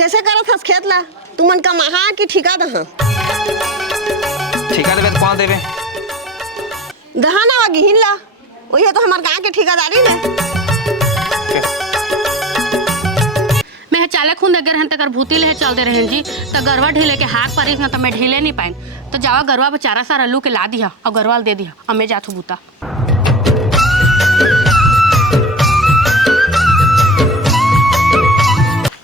कैसे करत हस खेत ला? तू मन का महा की ठिका दह? ठिका देबे तो कौन देबे? दहा ना गिहिन ला, वही तो हमार गाँव के ठिकादारी ने। मैं चाले खून अगर हन तक भूती ले चलते रहे जी तो गरवा ढीले के हाथ परिस ना तो मैं ढीले नहीं पाइन तो जावा गरवा बेचारा सारा अल्लू के ला दिया और गरवा दे दिया और मैं जाथू बूता।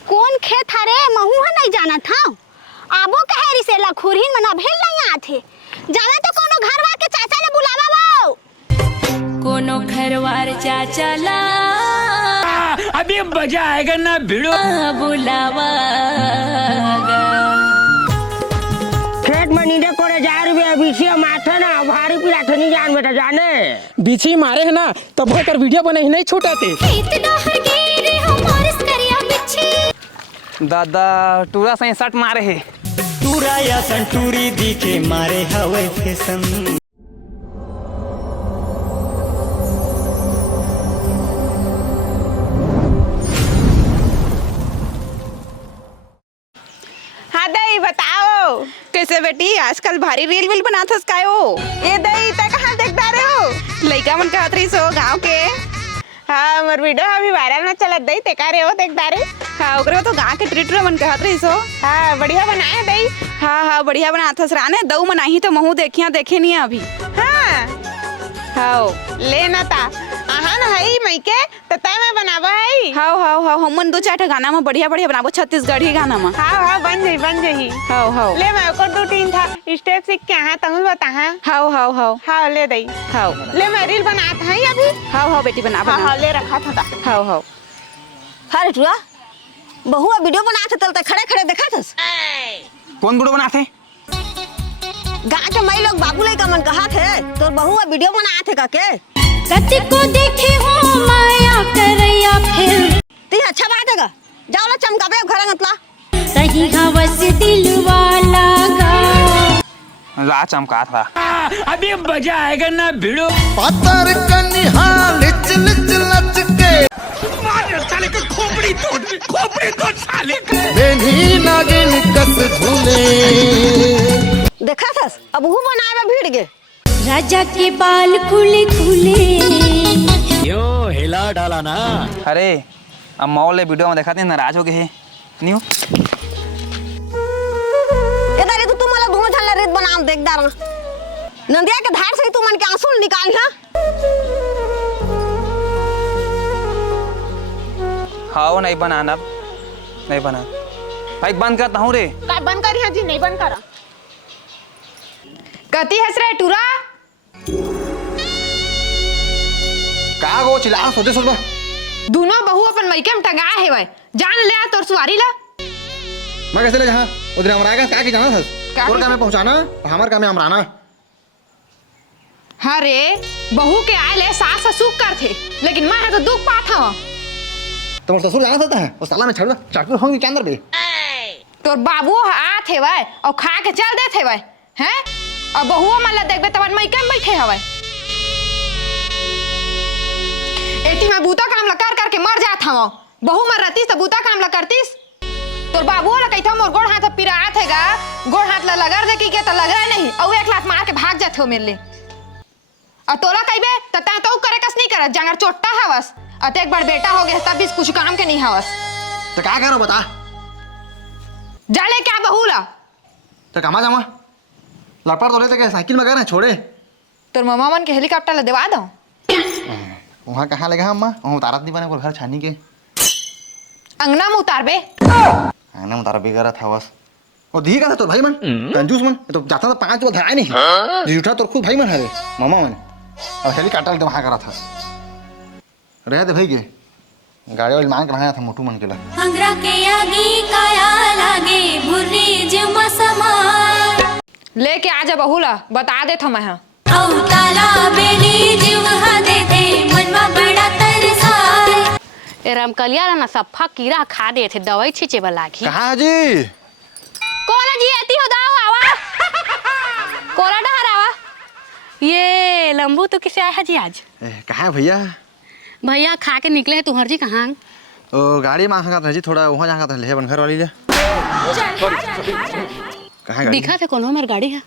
कौन खेत हरे महू है नहीं जाना था आबो कहेरी से लखुरहीन मना भेल नहीं आथे जाना तो कोनो घरवा के चाचा ने बुलावा वो कोनो घरवार चाचा ला अभी मजा आएगा ना भिड़ो बुलावा खेत में नींदे करे जा रही है बीसी माथे ना भारी पिलाठे नहीं जान बेटा जाने बीची मारे है ना तब तो कर वीडियो बने ही नहीं छूटाते दादा टूरा सही सट मारे है टूरा या संटूरी दिखे मारे हवे फैशन। हाँ दई बताओ कैसे बेटी आजकल भारी रील वील बनात हस काय हो? ए दई त कहां देखता रहे हो? लइका मन कहत रही सो गांव के। हाँ मोर वीडियो अभी वायरल ना चलत दई ते का रे हो देखता रे। हाँ ओकरे तो गांव के ट्रीटर मन कहत रही सो। हाँ बढ़िया बनाए दई। हाँ बढ़िया बनात हस राने दऊ मनाही तो महू देखिया देखे नहीं अभी। हाँ हाँ लेना ता आहा ना हई मईके त तय में बनाबो हई। हां हां हां हमन दो चार गाना में बढ़िया बढ़िया बनाबो छत्तीसगढ़ी गाना में। हां हां बन जही हां हां ले मैं ओकर दो तीन था स्टेप सीख के हां तहु बता हां हां हां हां हां ले दई हां ले मैं रील बनात हई अभी। हां हां बेटी बना बना हां ले रखा था हां हां अरे टुआ बहुआ वीडियो बनाते तलते खड़े खड़े देखा थस? कौन वीडियो बनाते? गाँव के मई लोग बाबू लइका मन कहा थे तो बहुआ वीडियो बनाते का के कति को देखे हो माया करैया फिर ती अच्छा बात है का जाओ ला चमकाबे घर गतला सही हवस दिलवा लगा ला चमका था अभी मजा आएगा ना भिड़ो पत्थर कन्हा लिच लिच लचके साले को खोपड़ी तोड़ साले बेनी नागिन कस झूले। देखा थस अब हु बनावे भीड़ गे राजा के बाल खुले खुले यो हिला डाला ना। अरे अब मौल वीडियो में दिखाते नाराज हो गए है नहीं हो ए दारे तू मला दोनों झल्ला रेत बनाम देखदार नंदिया के धार से तू मन के आंसू निकाल ना। हाँ नहीं बनाना नहीं बना भाई बंद करता हूँ रे। का बंद कर हां जी नहीं बंद करा कति हंस रे टूरा का गो चिल्ला सोते सोच बा दोनों बहू अपन मईके में टंगा है भाई जान ले तोर सुवारी ला। मैं कैसे ले जहां उधर हमरा का क्या की जाना था तोर का में पहुंचाना हमार का में हमराना। हाँ रे बहू के आए ले सास ससुर कर थे लेकिन मैं तो दुख पात हूं। तुम ससुर जाना था है उस साला में छड़ चाकू होंगे के अंदर भी तोर बाबू आ थे भाई और खा के चल दे थे भाई हैं और बहुआ मन ला देखबे तवन मईके में बैठे हवे एटी में बूता काम ला कर करके मर जात हूं। बहू मर रहतीस तो बूता काम ला करतीस तोर बाबू ला कहिथा मोर गोड़ हाथ पिरात हैगा गोड़ हाथ ला लगर दे की के त लग रहा नहीं और एक लात मार के भाग जात हो मेरे ले और तोला कहिबे त ता तो करे कस नहीं करत जंगर चोट्टा हवस अते एक बार बेटा हो गया तब भी कुछ काम के नहीं हवस तो क्या करो बता जाले क्या बहू ला तो कमा जामा लपड़ तो लेते के साइकिल में गए ना छोड़े तोर मामा मन के हेलीकॉप्टर ला देवा दो वहां कहां लगा अम्मा वहां उतारत नहीं बने घर छानी के अंगना में उतारबे आना उतार बेगरा था बस और धी का था तो भाई मन कंजूस मन तो जाता तो 5 बार धराए नहीं जी उठा तो खूब भाई मन हरे मामा मन और हेलीकॉप्टर तो वहां करा था रहे थे भाई के गाड़ी वाली मांग रहा था मोटू मन के ला अंगरा के आगे काया लागे भुर्री जिमा समार लेके आ जा बहू ला बता दे थो मैं हां औ ताला बेली जीव हा दे दे मनवा बड़ा तरसाए ए रामकलिया ना सफा कीड़ा खा दे थे दवाई छींचे वाला की कहां जी कौन जी आती हो दाओ आवा कोरा डहर आवा ये लंबू तो किसे आया है जी आज कहां भैया भैया खा के निकले हैं तुम्हार जी कहाँ ओ गाड़ी मांगा था जी थोड़ा वहां जाकर था ले बन घर वाली ले कहाँ गाड़ी दिखा थे कोनो हमार गाड़ी है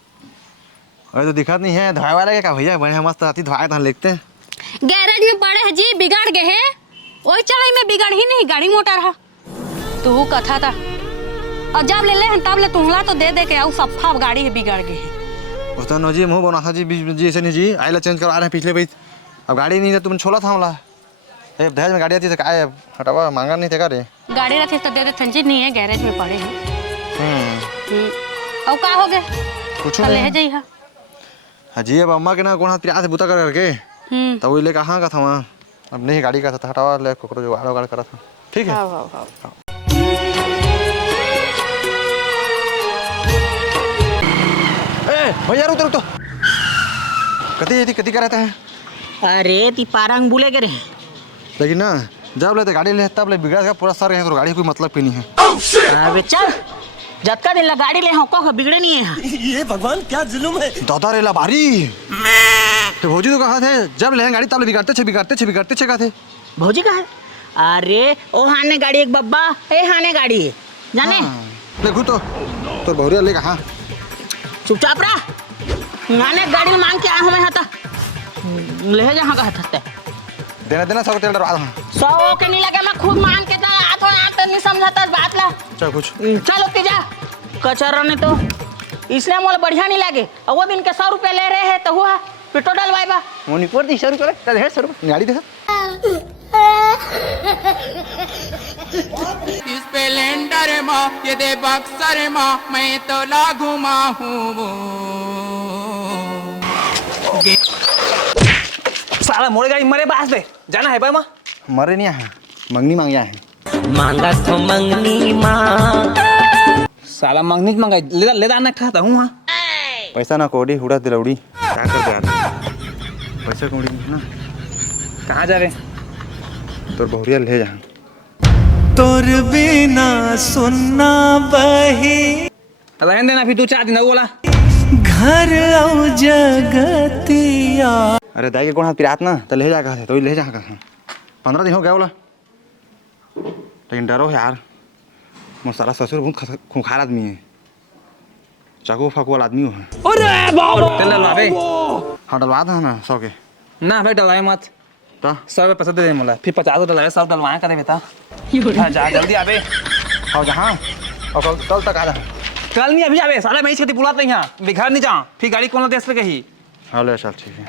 अरे तो दिखत नहीं है धोए वाला क्या भैया बढ़िया मस्त आती धोए तो लिखते हैं गैरेज में पड़े है जी बिगाड़ गए है वही चढ़ाई में बिगड़ ही नहीं गाड़ी मोटर है तू कथा था और जब ले हैं तब ले तुंगला तो दे के आओ सफा गाड़ी है बिगड़ गए है उस दिन जी मुँह बना था जी ऐसे नहीं जी आइला चेंज करवा रहे हैं पिछले भाई अब गाड़ी नहीं है तुमने छोला था हमला दहेज में गाड़ी आती है क्या है हटावा मांगा नहीं थे का रे गाड़ी रहती तो दे देते जी नहीं है गैरेज में पड़े हैं और का हो गए कुछ ले नहीं जाइए जी अब अम्मा के ना कौन हाथ प्यास बुता कर करके तो वो ले कहाँ का था वहाँ अब नहीं गाड़ी का था हटावा ले कोकरो जो गाड़ करा था ठीक है ए भैया रुक रुक तो कति कराते हैं अरे ती पारंग बोले के रे लेकिन ना जब लेते गाड़ी ले तब ले बिगड़ गया पूरा सर गया तो गाड़ी कोई मतलब की नहीं है अबे चल जतका दिन ला गाड़ी ले को बिगड़े नहीं है ये भगवान क्या जुलुम है। दादा रे ला बारी तो भौजी तो कहा थे जब ले गाड़ी तब ले बिगाड़ते छे थे भौजी का है अरे ओ हाने गाड़ी एक बब्बा ए हाने गाड़ी है जाने देखो तो भौरिया ले कहा चुपचाप रहा हाने गाड़ी मांग के आया हूं मैं हता ले जहां का हता देना सब तेल डरवा सौ के नहीं लगे मैं खुद मांग के था आता नहीं समझाता बात ला चल कुछ चलो जा कचरा ने तो इसलिए मोल बढ़िया नहीं लगे और वो दिन के 100 रुपया ले रहे हैं तो हुआ पेट्रोल डलवाए बा वो निकोर दी 100 रुपया चल 100 रुपया गाड़ी देखा इस स्प्लेंडर माँ ये दे बक्सर माँ मैं तो लागू माँ हूँ साला मोरे गाड़ी मरे बास बे जाना है भाई माँ मरे नहीं है मंगनी मांगया है मांगा तो मंगनी माँ साला मंगनी मांगा ले दाना खाता हूँ हाँ पैसा ना कोड़ी हुड़ा दिलौड़ी क्या कर दे यार पैसा कोड़ी ना कहाँ जा रहे तो बहुरिया ले जा तोर बिना सुनना बही रहने देना फिर तू 4 दिन बोला घर औ जगतिया अरे दाई के कौन हाथ पिरात ना तो ले जा कहा तो ले जा कहा 15 दिन हो गया बोला लेकिन डरो यार मोर सारा ससुर बहुत खूंखार आदमी है चाकू फाकू वाला आदमी है तेल डलवा बे हाँ डलवा था ना 100 के ना भाई डलवाए मत तो 100 रुपये पैसा दे दे मोला फिर 50 डलवाए 100 डलवाए करे बेटा हाँ, जा जल्दी आबे हाँ जहाँ और कल तक आ जा कल नहीं अभी आबे साला मैं इसके बुलाते नहीं यहाँ बिघर नहीं जा फिर गाड़ी कौन देश पे कही हाँ ले चल ठीक है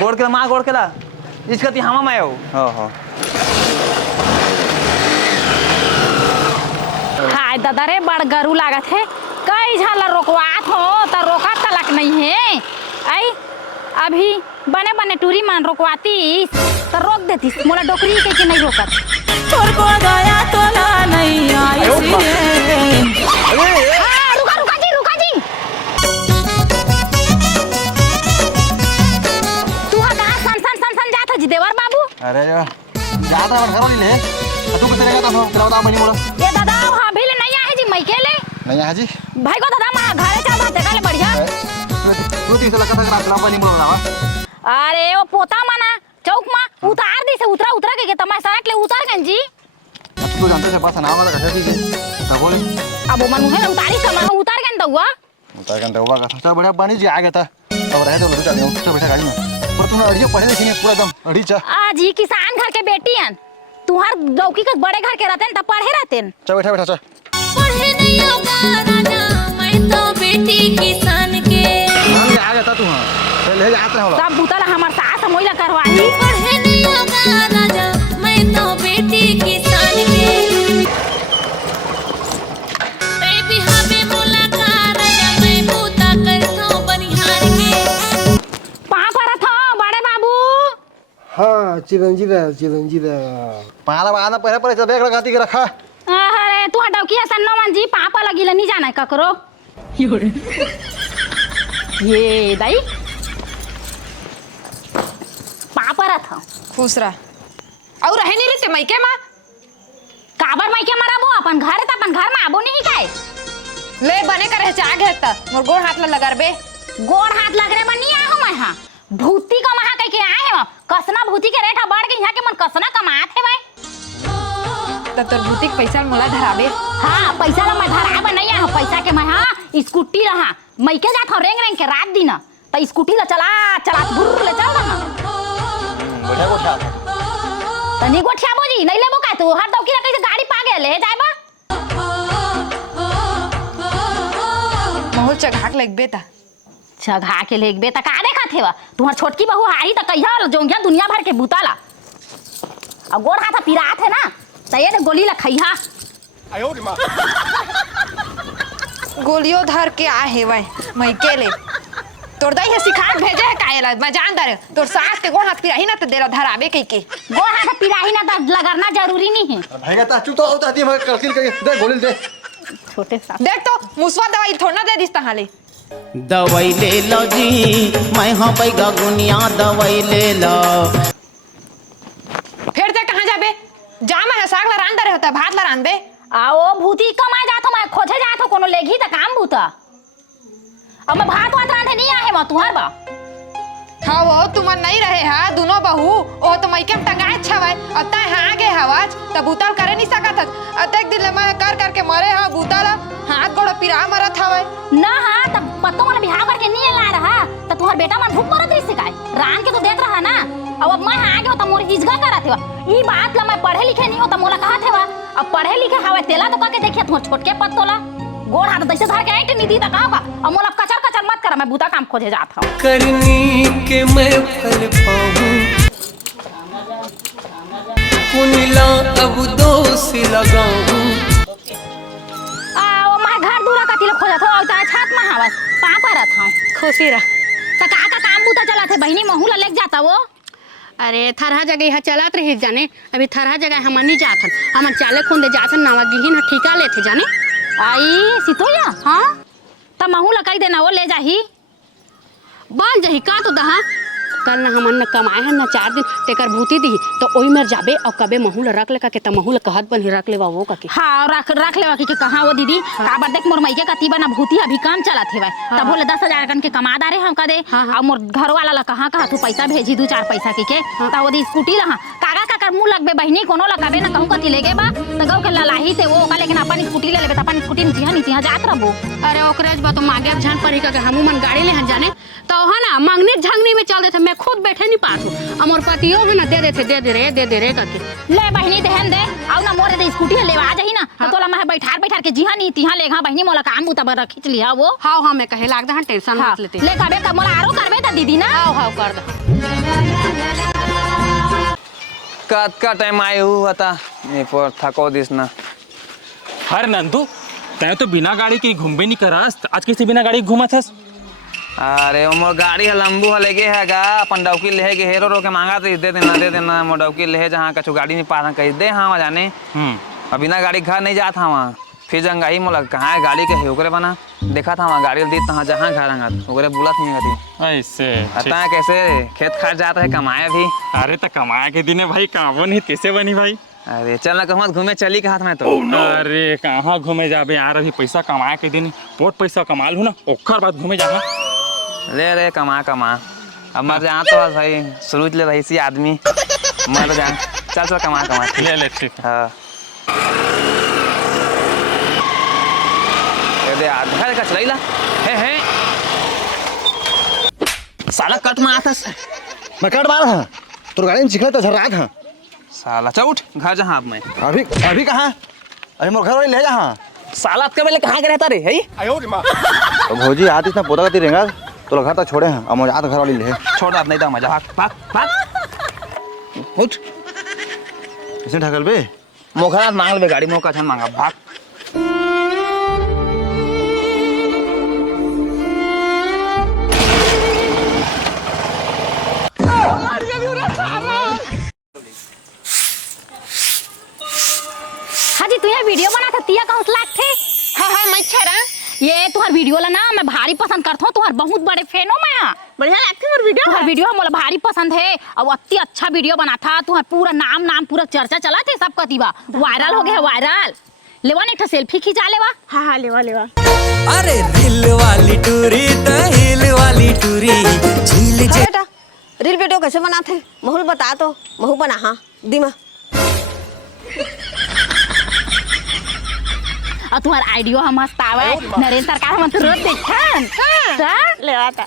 गोड़ के माँ गोड़ के ला इसका ती हमा मैं हो हाँ हाँ हाय दादा रे बड़ गरू लागत है कई झाला रोकवात हो तो रोका तलक नहीं है आई अभी बने बने टूरी मान रोकवाती तो रोक देती मोला डोकरी के नहीं रोकत तोर को गया तो ला नहीं आई हाँ, रुका जी तू हा कहाँ सन जात है जी देवर बाबू अरे जाता है घर वाली ले तू कितने का था फिर बता मनी बोला ये दादा हाँ भी ले नहीं आए जी मैं के ले नहीं है जी भाई को दादा माँ घरे चल बाते काले बढ़िया तू 300 लगा था रात मनी बोला ना अरे वो पोता मना चौक माँ उतार दी से उतरा के तमाय सड़क ले उतार गन जी तू जानते से पास ना वाला कैसे ठीक है बोल अब वो मनु है ना उतारी समय उतार गन दउआ उतार गन दउआ का चल बढ़िया पानी जी आ गया था अब रहे तो चल जाओ चल बैठा गाड़ी में पर तूने अड़िया पढ़े देखी पूरा एकदम अड़ी चा आज ही किसान घर के बेटी हन तुहार लौकी के बड़े घर के रहते तब पढ़े रहते चल बैठा चल पढ़े नहीं होगा राजा मैं तो बेटी किसान के आ गया था तू हां ले जात रहे होला सब बुतल हमर सास मोइला करवाही पढ़े नहीं होगा राजा मैं तो बेटी किसान के बेबी हमें मुलाकात राजा मैं बूता करता हूं बनिहार के पा परत हो बड़े बाबू हाँ चिरंजीव पाला बाना पहले पहले देख रखाती के रखा अरे तू डौकिया सन्नो मन जी पापा लगी नहीं जाना ककरो ये दाई पापा रथ खुश रह और रहे नहीं रहते मैके माँ काबर माई के मराबो अपन घर त अपन घर में आबो नहीं काय ले बने करे चाग है त मोर गोड़ हाथ में लगा बे गोड़ हाथ लगरे बनी आ हम यहाँ भूती का महा कह के आए हम कसना भूती के रेठा बढ़ गई यहाँ के मन कसना कमात है भाई तो तोर भूतिक पैसा मोला धराबे। हाँ पैसा ला मैं धराबे नहीं है पैसा के मैं हाँ स्कूटी रहा मैं के जात हूँ रेंग रेंग के रात दिन तो स्कूटी ला चला चला भुर ले चल रहा बढ़िया गोठा तनी गोठिया बोजी नहीं लेबो का तू हर दौकी कैसे गाड़ी पा गए ले जाएबा महल चघाक लगबे ता छघा के लेगबे त का देखा थेवा तुम्हार छोटकी बहू हारी त कहिया जोंगिया दुनिया भर के बुताला अब गोड़ हाथ पिरात है ना त ये गोली ला खइहा गोलियों धर के आ हेवै मैं के ले तोर दाई है सिखा भेजे है काहेला मैं जान दरे तोर सास के गोड़ हाथ पिराही ना त देला धराबे कई के गोड़ हाथ पिराही ना त लगरना जरूरी नहीं है भाई का चुप तो आती है कलकिल के दे गोली दे छोटे सा देख तो मुसवा दवाई थोड़ा दे दिस तहाले दवाई ले लो जी मैं हाँ पैगा गुनिया दवाई ले लो फिर से कहाँ जाबे जा मैं साग ला रांध दरे होता भात ला रांध बे आओ भूती कमा जात मैं खोजे जात कोनो लेगी त काम भूता अब मैं भात वात रांधे नहीं आहे मैं तुहार बा हाँ वो तुमन नहीं रहे हा दोनों बहू ओ तो मैं के टंगाए छवे अतः हां के हवाज त बूतल करे नहीं सकत अतक दिन मैं कर करके मरे हा बूतल हाथ गोड़ पिरा मरत हवे ना हाँ तब पत्तो मन बिहाव करके नहीं ला रहा तो तुहार बेटा मन भूख मरत रही सिकाय रान के तो देत रहा ना अब मैं आगे हो त मोर हिजगा करत हेवा ई बात ला मैं पढ़े लिखे नहीं हो त मोला कहत हेवा अब पढ़े लिखे हवे तेला तो काके देखिए तुहार छोटके पत्तोला गोड़ हाथ दैसे धर के आइट निधि त कहबा अब मोला कचर कचर मत कर मैं बूता काम खोजे जात हूं करनी के मैं फल पाऊं कुनिला अब दोष लगाऊं आओ मैं घर दूरा का तिल खोजत हो त छात में हवस पापा रथ हूं खुशी रह त का काम बूता चला थे बहिनी महूला लेक जाता वो अरे थरहा जगह यहाँ चलत रही जाने अभी थरहा जगह हम नहीं जाथन हम चाले खून दे जाथन नवा गिहिन ठिका लेथे जाने आई सितोया हाँ त महूला कई देना वो ले जाही बन जही का तो दहा कल ना हमन न कमाए हैं ना 4 दिन तेकर भूती दी तो ओई मर जाबे और कबे महूल रख ले का के त महूल कहत बन ही रख लेवा वो का के हाँ रख लेवा की कहाँ वो दीदी काबर देख मोर मईके कती बना भूती अभी काम चला थे तब बोले 10,000 कन के कमा दारे हम का दे और मोर घर वाला ला कहाँ तू पैसा भेजी 2-4 पैसा के तब वो दी स्कूटी ला कागा का मुंह लगबे बहिनी कोनो लगाबे ना कहूं कती लेगे बा त गौ के ललाही थे वो का लेकिन अपन स्कूटी ले लेबे त अपन स्कूटी नहीं तिहा जात रहबो अरे ओकरेज बा तो मागे जान पड़ी का हमू मन गाड़ी ले जाने तो है ना मंगनी झंगनी में चल देते मैं खुद बैठे नहीं पाथू अमर पतियो है ना दे दे रे करके ले बहिनी देहन दे आउ ना मोरे दे स्कूटी ले आ जाही ना तो तोला मैं बैठार के जिहा नहीं तिहा लेगा बहिनी मोला काम बुता बर खींच लिया वो हां मैं कहे लाग दहन टेंशन मत लेते ले काबे त मोला आरो करबे त दीदी ना हां कर दे का टाइम आए हुआ था नहीं पर थको दिस ना हर नंदू तय तो बिना गाड़ी के घूमबे नहीं करस आज किसी बिना गाड़ी घूमा थस अरे मोर गाड़ी है लंबू है लेके हैगा अपन डौकी ले के हेरो रो के मांगा तो दे देना मोर डौकी ले जहाँ कछु गाड़ी नहीं पा कह दे हाँ जाने अब बिना गाड़ी घर नहीं जाता वहाँ फिर जंगाई मोला कहाँ है गाड़ी के है ओकरे बना देखा था वहाँ गाड़ी दी तहाँ जहाँ घर आंगा ओकरे बुला नहीं गती ऐसे पता है कैसे खेत खाट जाता है कमाया भी अरे तो कमाया के दिन भाई काबो नहीं कैसे बनी भाई अरे चल ना कहूँ घूमे चली कहा मैं तो अरे कहाँ घूमे जाबे यार अभी पैसा कमाया के दिन बहुत पैसा कमा लू ना ओकर बाद घूमे जा ले कमा अब मर जा तो भाई शुरू ले रही सी आदमी मर जा चल कमा ले ठीक हाँ आधा का चला है साला कट मारा था मैं कट मारा था तो गाड़ी में चिखला था झर्रा था साला चौट घर जहाँ अब मैं अभी कहाँ अभी मोर घर वाली ले जहाँ साला के पहले कहाँ के रहता रे है तो भौजी आती ना पोता का रहेगा तो घर तक छोड़े हैं अब मुझे घर वाली ले छोड़ आप नहीं था मजा भाग उठ इसे ढकल बे मोखरा मांग ले गाड़ी मौका छन मांगा भाग हाजी तू ये वीडियो बना था तिया कहूं लाग थे हाँ मैं छरा ये तुहार वीडियो ला ना मैं भारी पसंद करत हूं तुहार बहुत बड़े फैन हूं मैं बढ़िया लगती मोर वीडियो तुहार वीडियो मोला भारी पसंद है और अति अच्छा वीडियो बना था तुहार पूरा नाम पूरा चर्चा चला थे सब कतीबा वायरल हो गया वायरल लेवा ने एक सेल्फी खिंचा लेवा हाँ लेवा अरे दिल वाली टूरी तो हिल वाली टूरी झील बेटा रील वीडियो कैसे बनाते महूल बता तो महू बना हाँ दिमा और तुम्हार आइडियो हम मस्त आवे नरेंद्र सरकार हम तो रोज देखन ले आता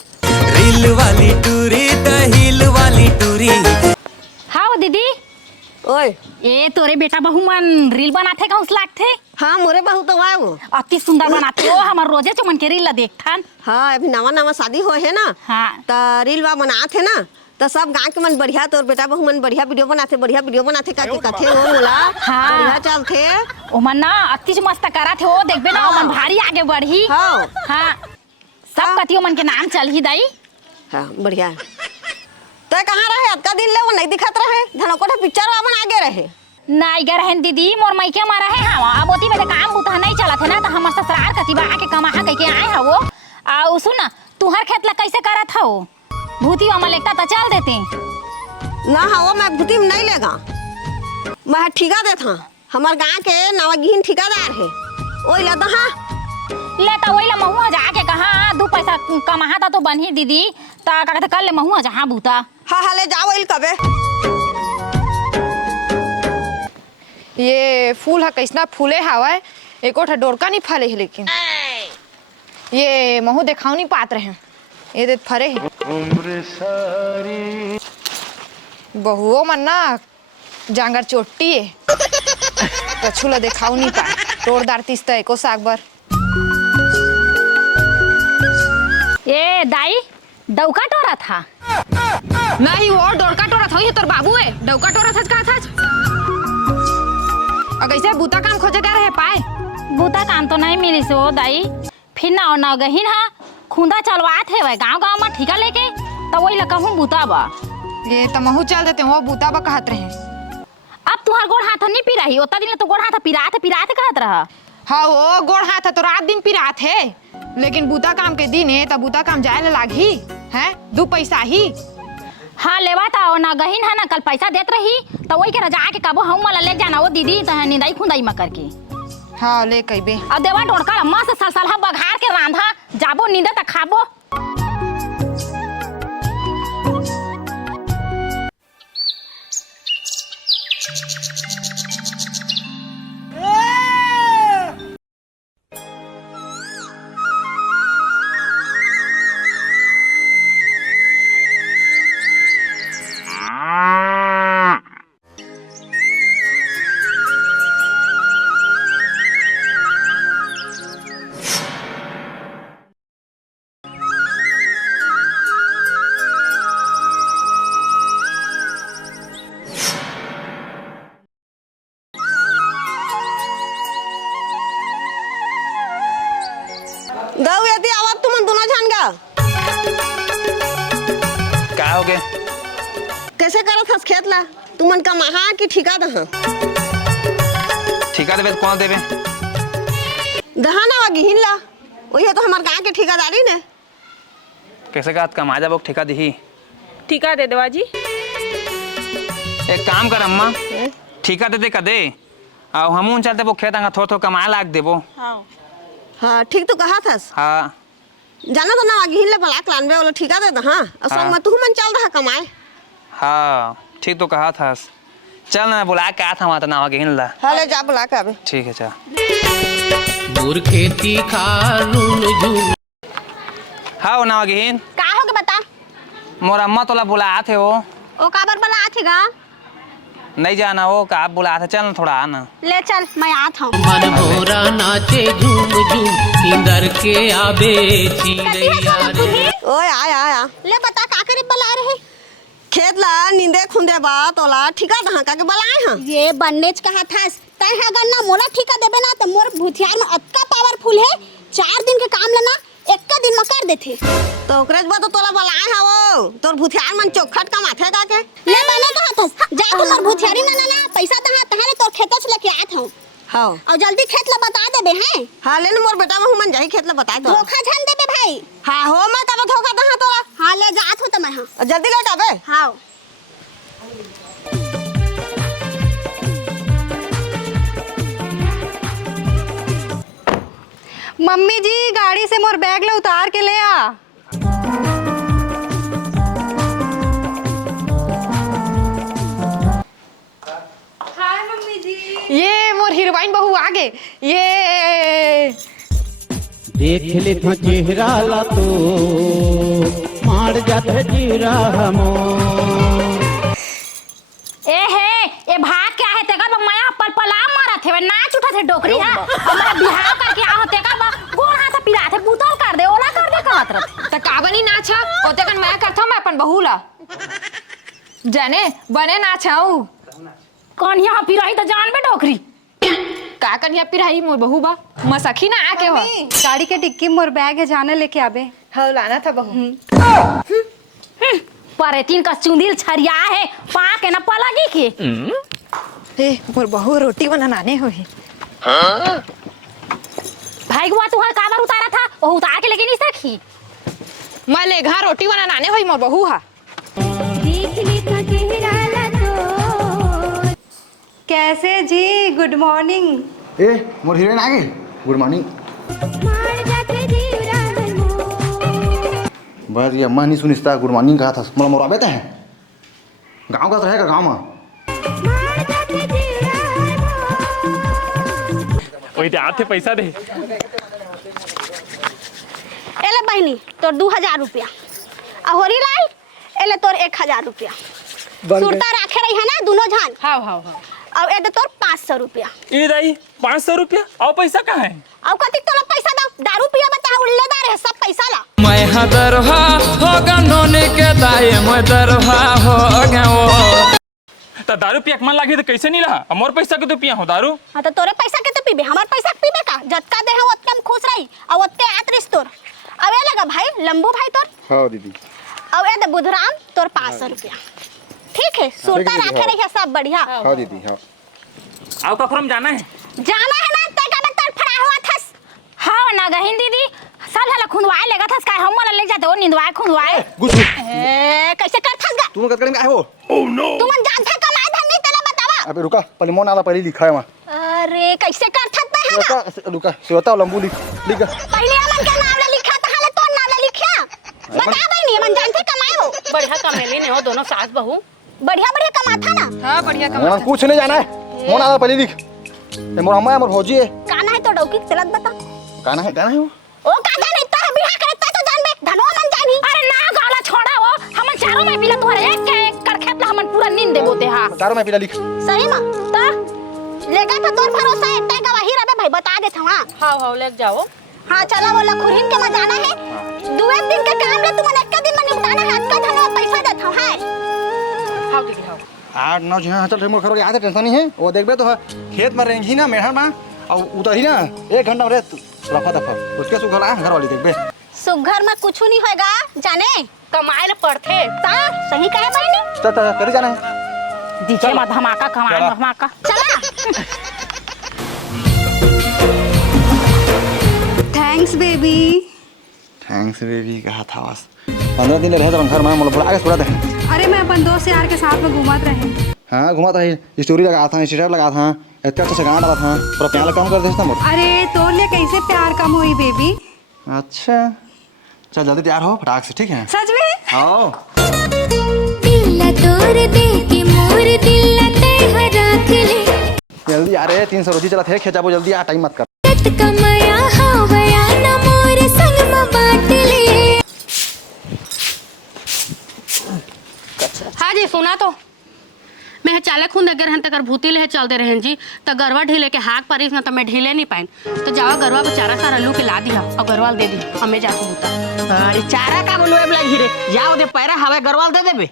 रील वाली टूरी त हिल वाली टूरी। हाँ दीदी ओए ए तोरे बेटा बहू मन रील बनाथे कहूँ लागथे हाँ मोरे बहू तो वाह वो अति सुंदर बनाथे ओ हमर रोजे चमन के रील ला देखथन। हाँ अभी नवा नवा शादी हो है ना हाँ तो रील वा बनाते है ना तो सब गाँव के मन बढ़िया तोर बेटा बहू मन बढ़िया वीडियो बनाते का कथे हो मोला हाँ। बढ़िया चलते ओ मन ना अति मस्त करा थे ओ देखबे ना ओ मन भारी आगे बढ़ी हाँ हाँ सब कतियो मन के नाम चलही दाई। हाँ बढ़िया तो कहाँ रहे अतका दिन ले वो नहीं दिखत रहे धनकोटा पिक्चर वावन आगे रहे नहीं गे रहन दीदी मोर माइके मारा है हाँ अब ओती में काम बुता नहीं चलत है ना तो हमर ससुराल कति बा आके कमा कह के आए है वो आ सुन ना तुहर खेत ला कैसे करत हो भूती वामा लेता तो चल देते ना हाँ वो मैं भूती में नहीं लेगा मैं ठिका देता हमार गाँव के नवागिन ठिकादार है वही लेता हाँ लेता वही ला महुआ जाके कहा दो पैसा कमाता तो बनी दीदी ता का कहते कर ले महुआ जहाँ बूता हाँ हाँ ले जाओ वही कबे ये फूल है कैसना फूले हवाए एको ठा डोरका नहीं फले है लेकिन ये महू देखाव नहीं पात रहे ये दे फरे है बहुओ मन ना जांगर चोटी है कछुला देखाव नहीं पाए तोड़दार तीसता एको सागबर ए दाई डौका टोरा था नहीं वो डोरका टोरा था ये तोर बाबू है डौका टोरा था कहा था अगर ऐसे बूता काम खोजे कर रहे पाए बूता काम तो नहीं मिली से ओ दाई फिर ना ना गहीन हा खुंदा चलवात है वह गांव में ठिका लेके तो वही लगा हूँ बूता बा ये तमहू चल देते वो बूता बा कहत रहे अब तुहार गोड़ हाथ नहीं पी रही उतना दिन तो गोड़ हाथ पिरात कहत रहा हाँ वो गोड़ हाथ है तो रात दिन पिरात है लेकिन बूता काम के दिन है तब बूता काम जाए लागी है दो पैसा ही हाँ लेवा था ना गहीन है ना कल पैसा देत रही तो वही के रजा के कबो हम वाला ले जाना वो दीदी तो निदाई खुदाई में करके हाँ ले कईबे अब देवा डोरका अम्मा से सलसलहा बघार के रांधा जाबो नींदे तक खाबो गऊ यदि आवाज तुम दोनों जान गा का हो गए कैसे करत हस खेत ला तुमन का महा की ठिका दहा ठिका देबे तो कौन देबे दहा ना गिहिन ला वही तो हमार गाँव के ठिकादारी ने कैसे का कमा जाबो ठिका दिही ठीका दे देवा जी एक काम कर अम्मा ठिका दे कदे और हमू चलते वो खेत थोड़ा थोड़ा कमाए लाग देबो हाँ ठीक तो कहा था हाँ जाना तो ना गिहिन ले बलाक लानबे वाला ठिका दे दहा और संग में तू मन चल दहा कमाए हाँ ठीक तो कहा था चल ना बुला के आ था वहाँ तो ना गिन ला हाँ ले जा बुला के अबे ठीक है चल दूर खेती खालून झूम हाँ ना गिन का हो के बता मोर अम्मा तोला बुला थे वो ओ काबर बला आथेगा नहीं जाना वो का आप बुला थे चल ना थोड़ा आना ले चल मैं आत हूँ मन मोरा नाचे झूम झूम इंदर के आबे चिड़ैया रे ओए आया ले बता का करे बला रहे खेत ला नींदे खुंदे बा तोला ठिका दहा का के बलाए हां ये बन्नेज कहा था तय है अगर ना मोला ठिका देबे ना तो मोर भूथियार में अतका पावरफुल है 4 दिन के काम लेना एक दिन में कर देथे तो ओकरे बा तो तोला बलाए हा वो तोर भूथियार मन चोखट का माथे का के ले बने कहा था जा तू मोर भूथियारी ना पैसा दहा तहारे तोर खेत से लेके आत हूं हाँ और जल्दी खेत ला बता देबे हैं हाँ ले मोर बेटा महू मन जाही खेत ला बता दो धोखा झन देबे भाई हाँ हो मैं कब धोखा दहा तोला हां ले जात हो त मैं हां जल्दी ले जाबे हां मम्मी जी गाड़ी से मोर बैग ले उतार के ले आ ये मोर मोर हीरोइन बहू आगे ये देख ले था चेहरा ला तो मार जात जीरा हमो ए हे ए भाग क्या है तेका माया पलपला मारा थे नाच उठा थे डोकरी है हमारा बिहार करके आ होते का गोड़ हाथ से पिला थे बुतल कर दे ओला कर दे कहत रहे त का बनी नाच ओते कन मैं करथो मैं अपन बहू ला जाने बने नाचाऊ कौन यहाँ पिराई तो जान बे डोकरी का कन या पिराई मोर बहू बा मसखी ना आके हो गाड़ी के डिक्की मोर बैग है जाने लेके आबे हाँ लाना था बहू पर तीन का चुंदिल छरिया है पा के ना पलगी के ए मोर बहू रोटी बनाने हो है भाई गुआ तू हर काबर उतारा था वो उतार के लेके नहीं सकी मैं ले घर रोटी बनाने होई मोर बहू हा कैसे जी गुड मॉर्निंग ए मोर हीरोइन आ गई गुड मॉर्निंग बस ये अम्मा नहीं सुनिस्ता गुड मॉर्निंग कहा था मोला मोर आबे है गांव का रहेगा गांव में वही दे आते पैसा दे एले बहनी तोर 2000 रुपया आ होरी लाई एले तोर 1000 रुपया सुरता राखे रही है ना दोनों जान हां हां हां अब एदे तोर 500 रुपया ई दाई 500 रुपया और पैसा कहाँ है अब कति तोला पैसा दो दारू पिया बता उल्लेदार है सब पैसा ला मैं हदरहा होगा नोने के दाए मैं दरहा हो गया वो तो दारू पिया मन लागे तो कैसे नहीं रहा मोर पैसा के तो पिया हो दारू हां तो तोरे पैसा के तो पीबे हमार पैसा पीबे का जतका दे है ओतके हम खुश रही और ओतके आतरिस तोर अब ए लगा भाई लंबू भाई तोर हां दीदी अब ए दे बुधराम तोर 500 रुपया ठीक है सुरता राखे रही है सब बढ़िया हां दीदी हां आओ कखरम जाना है ना ते का तोर फड़ा हुआ थस हाँ ना गहिन दीदी सब हला खुनवाए लेगा था का हम वाला ले जाते हो निंदवाए खुनवाए गुड ए कैसे कर थस गा तुम कत करेंगे आए हो ओह नो तुम जान था कमाए धन नहीं तेरा बतावा अबे रुका पहले मोन आला पहले लिखा है वहां अरे कैसे कर थस है ना रुका सुरता लंबू लिख पहले हमन के नाम ले लिखा था हाले तो नाम ले लिखा बता भाई नहीं मन जान से कमाए हो बढ़िया कमेली ने हो दोनों सास बहू बढ़िया कमा था ना हाँ बढ़िया मोन कुछ नहीं जाना है मोन आला पहले लिख ए मोर अम्मा मोर भौजी है काना है तो डौकी चलत बता गाना है वो ओ काना नहीं तो बिहार करता तो जान बे धनो मन जानी अरे ना गाला छोड़ा वो हम चारों में मिला तुम्हारे एक के एक कर खेत हमन पूरा नींद देबो ते हां चारों में पीला लिख सही मां ता लेगा था तोर भरोसा एकटा गवाही रबे भाई बता दे था हां हां ले जाओ हां चला बोला खुरहिन के में जाना है दो एक दिन के काम ले तुमने एक दिन में निपटाना है आज का धनो पैसा दे था है हां दीदी हां 8-9 जहाँ चल मोर खरो याद टेंशन नहीं है वो देखबे तो खेत में रेंगी ना मेहर में और उतर ही ना 1 घंटा में रफा दफा उसके सुखला घर वाली देखबे सुघर में कुछ नहीं होएगा जाने कमाए ले पड़थे ता सही कहे बहनी तो कर जाना है दीजिए मत धमाका कमाए धमाका चला थैंक्स बेबी थैंक्स बेबी कहा था बस 15 दिन रहे तो घर में मोला बुला के सुला दे अरे मैं अपन दोस्त यार के साथ में घुमात रहे हाँ घुमा था स्टोरी लगा था स्टेटस लगा था इतना अच्छा से गाना डाला था पूरा प्यार काम कर देता मोर अरे तो ले कैसे प्यार कम हुई बेबी अच्छा चल जल्दी तैयार हो फटाक से ठीक है सच में आओ दिल तोड़ दे के मोर दिल ते रख ले जल्दी आ रहे 300 रोजी चला थे खेचाबो जल्दी आ टाइम मत कर तत कमाया हवया न मोर संग में बांट ले हाँ जी सुना तो मैं चालक हूँ अगर हम तक भूती ले चलते रहे जी तो गरवा ढीले के हाथ परिस ना तो मैं ढीले नहीं पाइन तो जाओ गरवा को चारा सारा लू के ला दिया और गरवाल दे दी हमें जाके बूता अरे चारा का बोलवे बला घिरे जाओ दे पैरा हवे गरवाल दे देबे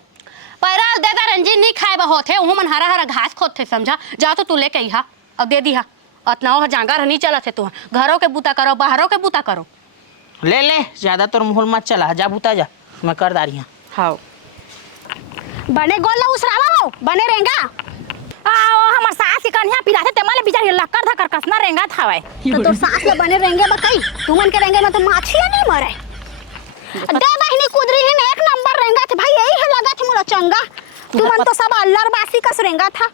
पैरा दे दा रंजीत नहीं खाए होते वो मन हरा हरा घास खोदते समझा जाओ तो तू लेके इहा और दे दिहा अतना हो जांगर नहीं चला थे तू घरों के बूता करो बाहरों के बूता करो ले ले ज्यादा तोर मुहल मत चला जा बूता जा मैं कर दारी हां हाँ बने गोल उसरावा हो बने रहेगा आओ हमर सास के कन्या पिराते ते माले बिचारी लक्कर धकर कसना रेंगा थावे तो तोर सास ले बने रहेंगे बकई तुमन के रहेंगे ना तो माछिया नहीं मरे दे बहिनी कुदरी ही एक नंबर रहेंगा थे भाई यही है लगा थे मोला चंगा तुमन तो सब अल्लर बासी कस रहेंगा था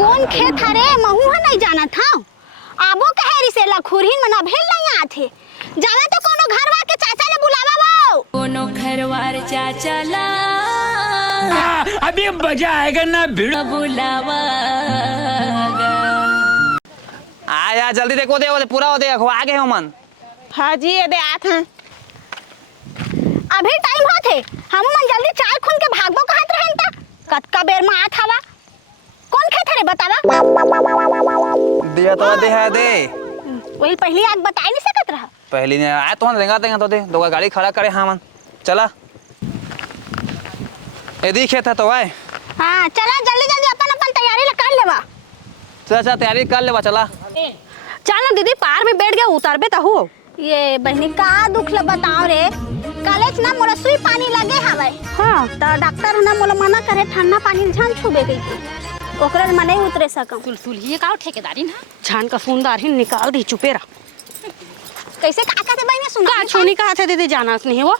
कौन खेत हरे महू है नहीं जाना था आबो कहेरी से लखुरहीन मना भेल नहीं आथे जाना तो कोनो घरवा के चाचा ने बुलावा वो कोनो घरवार चाचा ला अभी मजा आएगा ना भिड़ो आ जा जल्दी देखो दे पूरा हो दे आगे हो मन। हाँ जी ये दे आत हैं। अभी टाइम होत है हम मन जल्दी चाय खून के भागबो कहत रहन त कतका बेर में आत हवा कौन खेत रे बतावा। दिया तो दे है दे वही पहली आग बता नहीं सकत रहा। पहली ने आया तो रेंगा देंगे तो दे दो गाड़ी खड़ा करे हाँ मन चला यदि खेत है तो आए। हाँ चला जल्दी जल्दी अपन अपन तैयारी कर लेवा। चला चला तैयारी कर लेवा चला। चल ना दीदी पार में बैठ गया उतारबे तो हो। ये बहनी का दुख ल बताओ रे कॉलेज ना मोला सुई पानी लगे हवे। हाँ तो डॉक्टर ना मोला मना करे ठंडा पानी झान छुबे गई ओकरा में नहीं उतरे सकम। सुलसुलिए का ठेकेदारी ना छान का सुंदर ही निकाल दी चुपे रहा। कैसे काका से बहनी सुना का छोनी कहा थे दीदी जाना नहीं वो।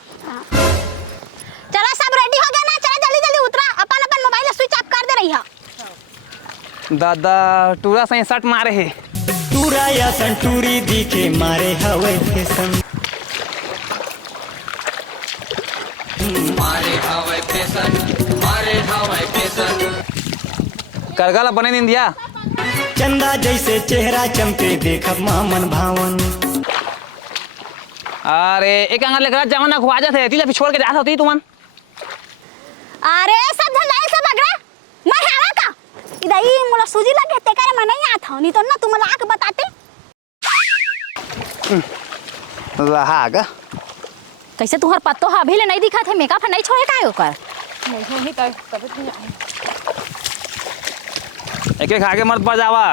चला सब रेडी हो गया ना चला जल्दी जल्दी उतरा अपन अपन मोबाइल स्विच ऑफ कर दे रही है। दादा टूरा सही सट मारे है टूरा या संटूरी दिखे मारे हवे फैशन करगला बने नहीं दिया चंदा जैसे चेहरा चमके देखब मामन भावन। अरे एक अंगल लेकर जमाना खुआ जाते तिला छोड़ के जाता होती तुमन। अरे सब धंधाई सब अगरा मैं हवा का इधर ही मोला सूजी लगे ते करे मैं नहीं आता नहीं तो ना तुम लाके बताते। लहागा कैसे तुहर पत्तो अभी ले नहीं दिखा थे मेकअप नहीं छोड़े का ओकर। एक एक आगे मत बजावा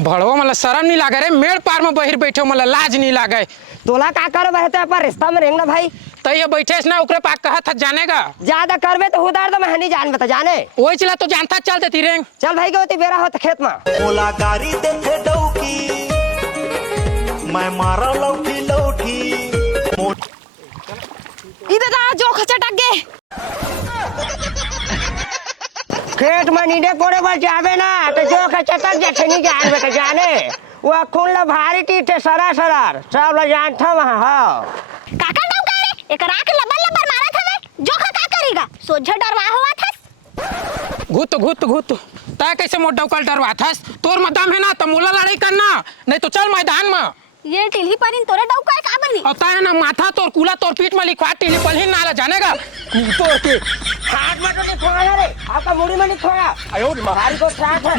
भड़वा मतलब शर्म नहीं लागे रे मेड़ पार में बहिर बैठे मतलब लाज नहीं लागे। तोला का कर बहते पर रिश्ता में रहेंगे भाई तो ये बैठे ना ओकरे पाक कहा था जानेगा ज्यादा करबे तो उधार तो मैं नहीं जान बता जाने वही चला तो जानता चल देती रेंग। चल भाई के होती बेरा होता खेत में मोला गाड़ी देखे डौकी मैं मारा लौकी लौकी इधर जा जो खचटक गे खेत में नींदे कोड़े पर जावे ना तो जो खचटक जैसे नहीं जान बता जाने वो खून ला भारी टीठे सरा सरार सब ला जानता वहाँ हाँ काका डव करे एक राख लबर लबर मारा था जो का करेगा सोझा डरवा हुआ था घुत घुत घुत ता कैसे मोटा कल डरवा था तोर मदाम है ना तो मोला लड़ाई करना नहीं तो चल मैदान में। ये टिल्ही परिन तोरे डव का का बनी और ता है ना माथा तोर कूला तोर पीठ में लिखवा टिल्ही पलही नाला जानेगा तोर के हाथ में तो नहीं खोया रे आपका मुड़ी में नहीं खोया अयो भारी को साथ है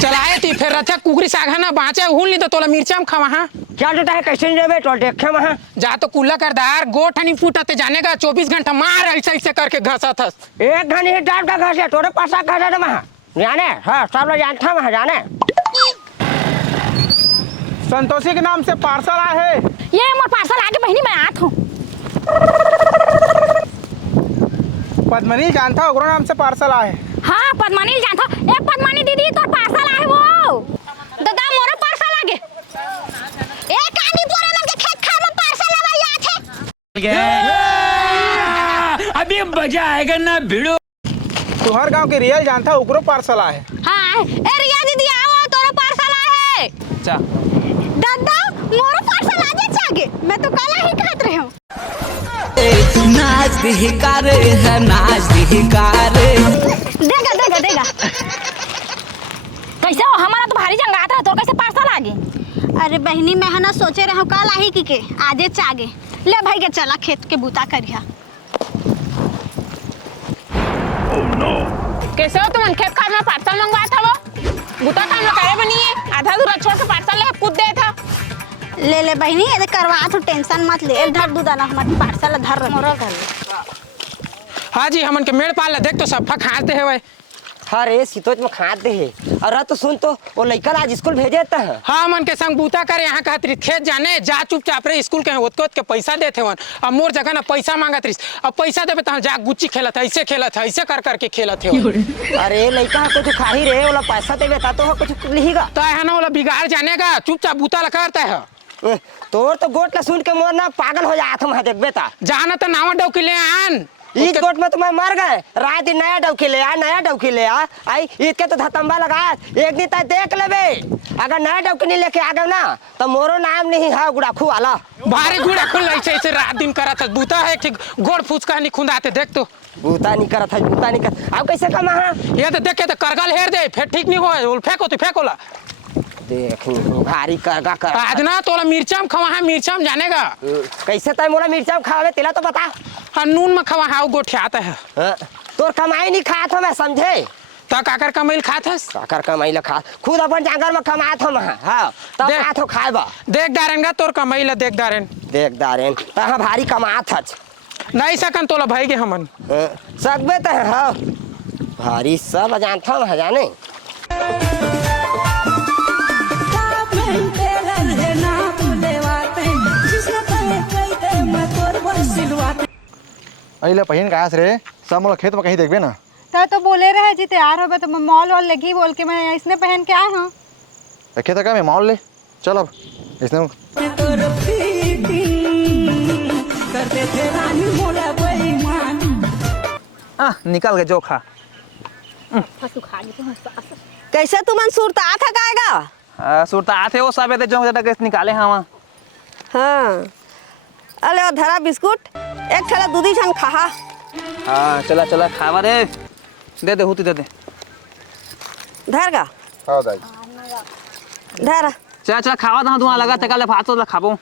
चलाए थी फिर रथे कुकरी साग ना बाँचे हुल नहीं तो तोला मिर्चा में खावा हाँ क्या जोता है कैसे नहीं तो देखे वहाँ जा तो कुल्ला करदार गोठ नहीं फूटते जानेगा 24 घंटा मार ऐसे ऐसे करके घसा था एक घंटे डाल का घसे तोरे पास घसा था वहाँ जाने हाँ सब लोग जानता वहाँ जाने। संतोषी के नाम से पार्सल आए है ये मोर पार्सल आके बहनी मैं आत हूँ। पद्मनी जानता ओकरो नाम से पार्सल आए। हाँ पद्मनी जानता ए पद्मनी दीदी तो पार्सल आए वो दादा मोरे पार्सल आगे एक आदमी तोरे मन के खेत खा में पार्सल आवा आत है। अभी मजा आएगा ना भिड़ो तुहर गांव के रियल जानता ओकरो पार्सल आए। हां ए रिया दीदी आओ तोरे पार्सल आए चा दादा मोरे पार्सल आजे चागे मैं तो कल ही कहत रही हूं। नाच दिहकारे है नाच दिहकारे देगा देगा देगा कैसे हो हमारा तो भारी जंग आता है तो कैसे पार्सल आ गए। अरे बहनी मैं ना सोचे रहो कल आही की के आजे चागे ले भाई के चला खेत के बूता करिया। कैसे हो तुम खेत खाद में पार्सल मंगवाया था वो बूता काम में करे बनी है आधा दूर छोड़ के पार्सल ले कूद दे था ले ले बहनी ये करवा तो टेंशन मत ले धर दू दाना हमारे पार्सल धर मोरा धर। हाँ जी हमन के मेड़ पाल देख तो सफा खास दे है अरे सीतोज में खाद दे है और तो सुन तो वो लड़का आज स्कूल भेजे था हाँ मन के संग बूता करे यहाँ कहत रही खेत जाने जा चुपचाप रे स्कूल के ओत के पैसा देते वन अब मोर जगह ना पैसा मांगत रही अब पैसा देवे तो जा गुच्ची खेलत है ऐसे कर करके खेलत है। अरे लड़का कुछ खा ही रहे वाला पैसा देवे तो कुछ लिखेगा तो है ना वाला बिगाड़ जानेगा चुपचाप बूता करता है तोर तो गोट ला सुन के मोर ना पागल हो जात हम देख बेटा जाना तो नावा डौकी ले आन इस गोट में तुम्हें मर गए रात दिन नया डौकी ले आ नया डौकी ले आ आई इसके तो धतंबा लगा एक दिन तक देख लेबे अगर नया डौकी नहीं लेके आ गए ना तो मोरो नाम नहीं है गुड़ाखू वाला भारी गुड़ा खुल ऐसे रात दिन करत बूता है ठीक गोड़ फूचका नहीं खुंदाते देख तो बूता नहीं करत है बूता नहीं कर अब कैसे कमा है ये तो देखे तो करगल हेर दे फिर ठीक नहीं हो फेंको तो फेंकोला देख भारी करगा कर आज ना तोला मिर्चाम खवा है मिर्चाम जानेगा कैसे तय मोला मिर्चा खावे तेला तो बता हाँ नून में खवा है गोठियाता है तोर कमाई नहीं खात मैं समझे तो काकर कमाई खात है काकर कमाई ला खा खुद अपन जांगर में कमात हम हां तब खात हो खाएबा देख दारेंगा तोर कमाई ला देख दारेन तहां भारी कमात हच नहीं सकन तोला भाई के हमन सकबे त हां भारी सब जानत हम है जाने अइले पहिन कास रे सब मोला खेत में कहीं देखबे ना तो बोले रहे जी तैयार हो गए तो मैं मॉल वॉल लगी बोल के मैं इसने पहन के आया हूँ खेत का मैं मॉल ले चल अब इसने निकल गए जोखा कैसे तुम सुरता था काएगा सुरता आते वो सब जो कैसे निकाले हम हाँ अरे धरा बिस्कुट एक थोड़ा दूधी छन खा हाँ चला चला खावा रे दे दे हुती दे दे धर का हां दाई धर चला चला खावा दा धुआं लगा तकाले भात तो खाबो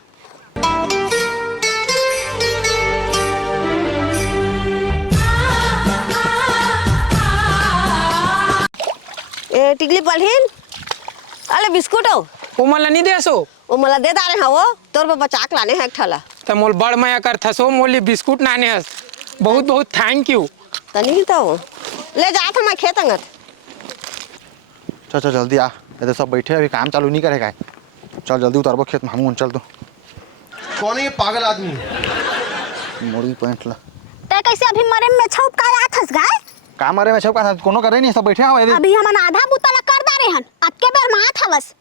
ए टिकली पलहिन अरे बिस्कुट हो ओ मला नहीं देसो ओ मला दे दारे हवो तोर पे बचाक लाने है एक ठला तो मोल बड़ माया कर थसो मोली बिस्कुट नाने हस बहुत बहुत थैंक यू तनी तो ले जा था मैं खेत अंगत चल चल जल्दी आ ये तो सब बैठे अभी काम चालू नहीं करेगा चल जल्दी उतारबो खेत में हम चल तो कौन है ये पागल आदमी मोड़ी पॉइंट ला ते कैसे अभी मरे में छौप का आथस गाय काम मरे में छौप का कोनो करे नहीं सब बैठे हवे अभी हमन आधा बुता ला कर दारे हन अतके बेर माथ हवस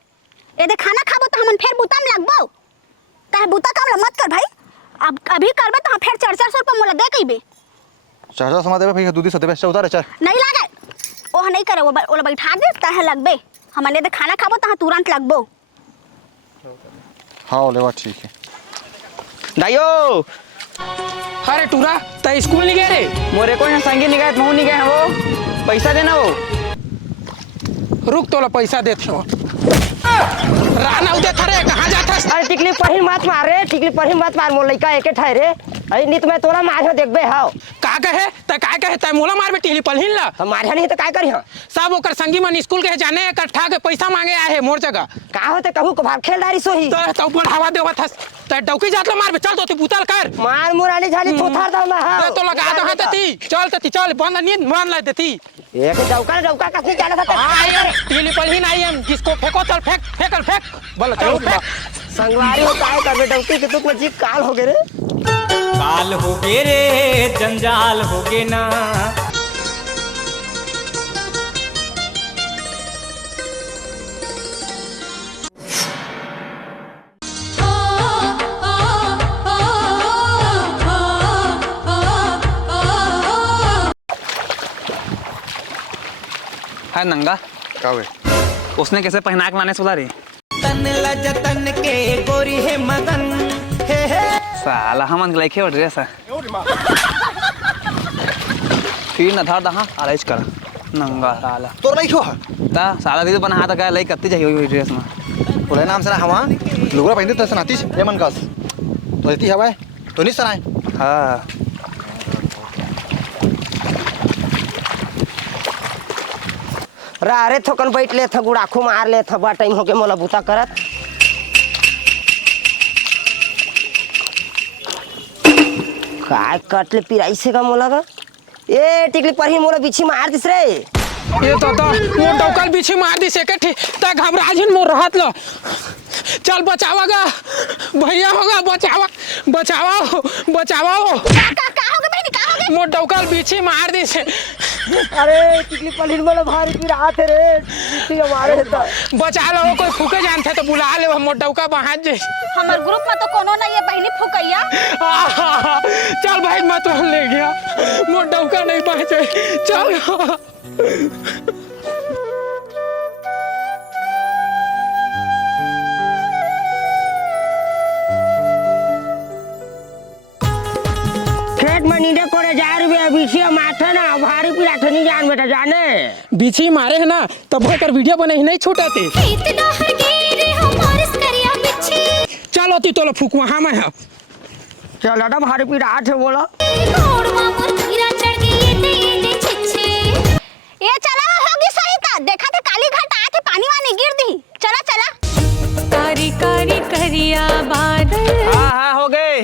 ए दे खाना खाबो तो हमन फिर बुता में लगबो काहे बुता काम ला मत कर भाई अब अभी करबे तो फिर 400 रुपया मोला दे कइबे 400 समा देबे फिर दूधी सते उतार चल नहीं लागे ओह नहीं करे वो ओला बैठा दे तहे लगबे हमने दे खाना खाबो तहां तुरंत लगबो हां लेवा ठीक है दाइयो अरे टूरा त स्कूल नहीं गए रे मोरे को ना संगी नहीं गए महू नहीं गए वो पैसा देना वो रुक तोला पैसा देते हो राना उदे थरे कहां जाथस अरे टिकली पहिन मत मार रे टिकली पहिन मत मार मोर लइका एके ठहरे अरे नित में तोरा मार देखबे हां का कहे त मोला मार में टिकली पलहिन ला हम मारे नहीं तो काय करी हां सब ओकर संगी मन स्कूल के जाने इकट्ठा के पैसा मांगे आए है मोर जगह का होते कहू को भाग खेलदारी सोही तो बढ़ावा देवत हस त डौकी जात ला मार चल तो बुतल कर मार मुरानी झाली थोथार दम हां तो लगा दो हतती चल बंद नींद मान ला देती एक डौका कसनी चला था टिकली पलहिन आई हम किसको फेंको चल फेंक बोल चलो संगवारी हो काय करबे डौकी के तुक में जी काल हो गए रे काल हो गे रे जंजाल हो गे ना है नंगा का हुए उसने कैसे पहना के लाने सुला रे तन लजतन के गोरी है मगन हे साला हमन लाइके और ड्रेस है फिर न था दहा आलाइज कर नंगा साला तोर नहीं क्यों ता साला दीदी बना हाथ का लाई कत्ती जाई हुई ड्रेस में बोले नाम से ना हवा लुगरा पहनते तो सनातीस ये मन कास तो इतनी हवा है तो नहीं सनाए हां रे थोकन बैठ ले था गुड़ाखू मार ले था बा टाइम हो के मोला बुता करत काय कटले पिराई से का मोला का ए टिकली पर ही मोला बिछी मार दिस रे ये तो मोर डौकल बिछी मार दी सेके ठी त घबराजिन मोर रहत ल चल बचावागा भैया होगा बचावा का हो गए बहनी का हो गए मोर डौकल बीछी मार दी से अरे टिकली पलिन वाला भारी पीर हाथ रे बीछी हमारे तो बचा लो कोई फूके जानते तो बुला ले मोर डौका बहाज जे हमार ग्रुप में तो कोनो नहीं है बहनी फुकैया। चल भाई मत ले गया मोर डौका नहीं पहुंचे चल। खेत में नींदे करे जा रहे बीछी माथे ना भारी पीर हाथ नहीं जान बेटा जाने बीछी मारे है ना तब कर वीडियो बने ही नहीं छूटते। चलो ती तो फूकुआ हाँ मैं चल ना भारी पीर हाथ है बोला ये चला होगी सही था देखा था काली घाट आए थे पानी वानी गिर दी चला चला कारी कारी करिया बादल हाँ हाँ हो गए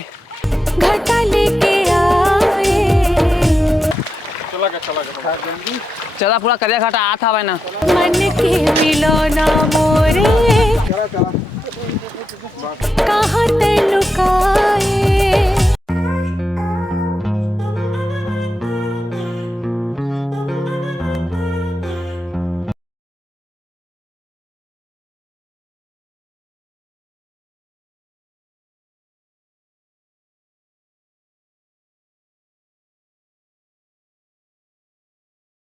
घटा लेके आए। चला पूरा करिया घाटा आ था भाई ना मन के मिलोना मोरे कहाँ ते लुकाए